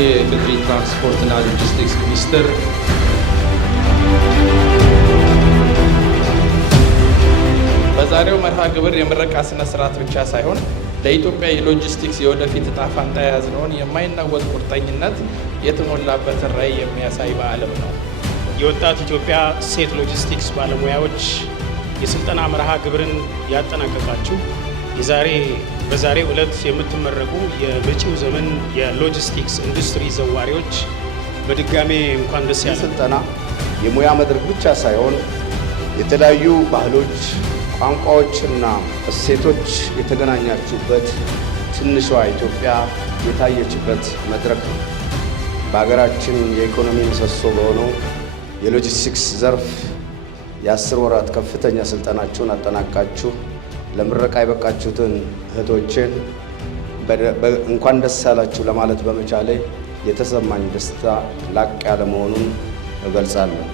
የፌዴራል ትራንስፖርትና ሎጂስቲክስ ሚኒስትር በዛሬው መርሃ ግብር የምረቃ ስነ ስርዓት ብቻ ሳይሆን ለኢትዮጵያ የሎጂስቲክስ የወደፊት ዕጣ ፈንታ የያዝነውን የማይናወጥ ቁርጠኝነት የተሞላበትን ራዕይ የሚያሳይ በዓልም ነው። የወጣት ኢትዮጵያ ሴት ሎጂስቲክስ ባለሙያዎች የስልጠና መርሃ ግብርን ያጠናቀቃችሁ በዛሬው ዕለት የምትመረቁ የመጪው ዘመን የሎጂስቲክስ ኢንዱስትሪ ዘዋሪዎች በድጋሜ እንኳን ደስ ያለ። ስልጠና የሙያ መድረክ ብቻ ሳይሆን የተለያዩ ባህሎች፣ ቋንቋዎችና እሴቶች የተገናኛችሁበት ትንሿ ኢትዮጵያ የታየችበት መድረክ ነው። በሀገራችን የኢኮኖሚ ምሰሶ በሆነው የሎጂስቲክስ ዘርፍ የ10 ወራት ከፍተኛ ስልጠናችሁን አጠናቃችሁ ለምረቃ የበቃችሁትን እህቶችን እንኳን ደስ ያላችሁ ለማለት በመቻሌ የተሰማኝ ደስታ ላቅ ያለ መሆኑን እገልጻለሁ።